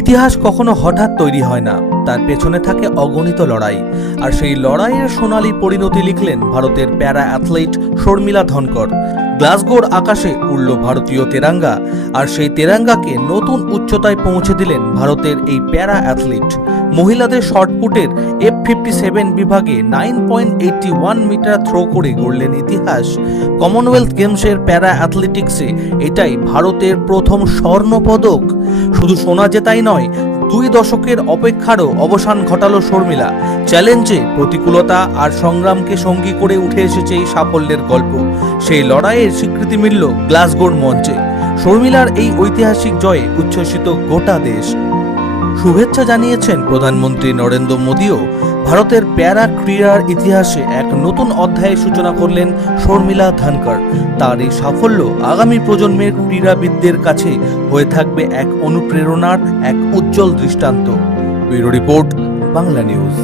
ইতিহাস কখনো হঠাৎ তৈরি হয় না, তার পেছনে থাকে অগণিত লড়াই। আর সেই লড়াইয়ের সোনালী পরিণতি লিখলেন ভারতের প্যারা অ্যাথলিট শর্মিলা ধনকর। গ্লাসগোর আকাশে উড়ল ভারতীয় তেরাঙ্গা, আর সেই তেরাঙ্গাকে নতুন উচ্চতায় পৌঁছে দিলেন ভারতের এই প্যারা অ্যাথলিট। মহিলাদের শর্টপুটের F57 বিভাগে 9.81 মিটার থ্রো করে গড়লেন ইতিহাস। কমনওয়েলথ গেমসের প্যারা অ্যাথলেটিক্সে এটাই ভারতের প্রথম স্বর্ণপদক। শুধু সোনা জেতাই নয়, 2 দশকের অপেক্ষারও অবসান ঘটালো শর্মিলা। চ্যালেঞ্জে, প্রতিকূলতা আর সংগ্রামকে সঙ্গী করে উঠে এসেছে এই সাফল্যের গল্প। সেই লড়াইয়ের স্বীকৃতি মিলল গ্লাসগোর মঞ্চে। শর্মিলার এই ঐতিহাসিক জয়ে উচ্ছ্বসিত গোটা দেশ। শুভেচ্ছা জানিয়েছেন প্রধানমন্ত্রী নরেন্দ্র মোদীও। ভারতের প্যারা ক্রীড়ার ইতিহাসে এক নতুন অধ্যায়ের সূচনা করলেন শর্মিলা ধনকর। তার এই সাফল্য আগামী প্রজন্মের ক্রীড়াবিদদের কাছে হয়ে থাকবে এক অনুপ্রেরণার, এক উজ্জ্বল দৃষ্টান্ত। Bureau report, Bangla news.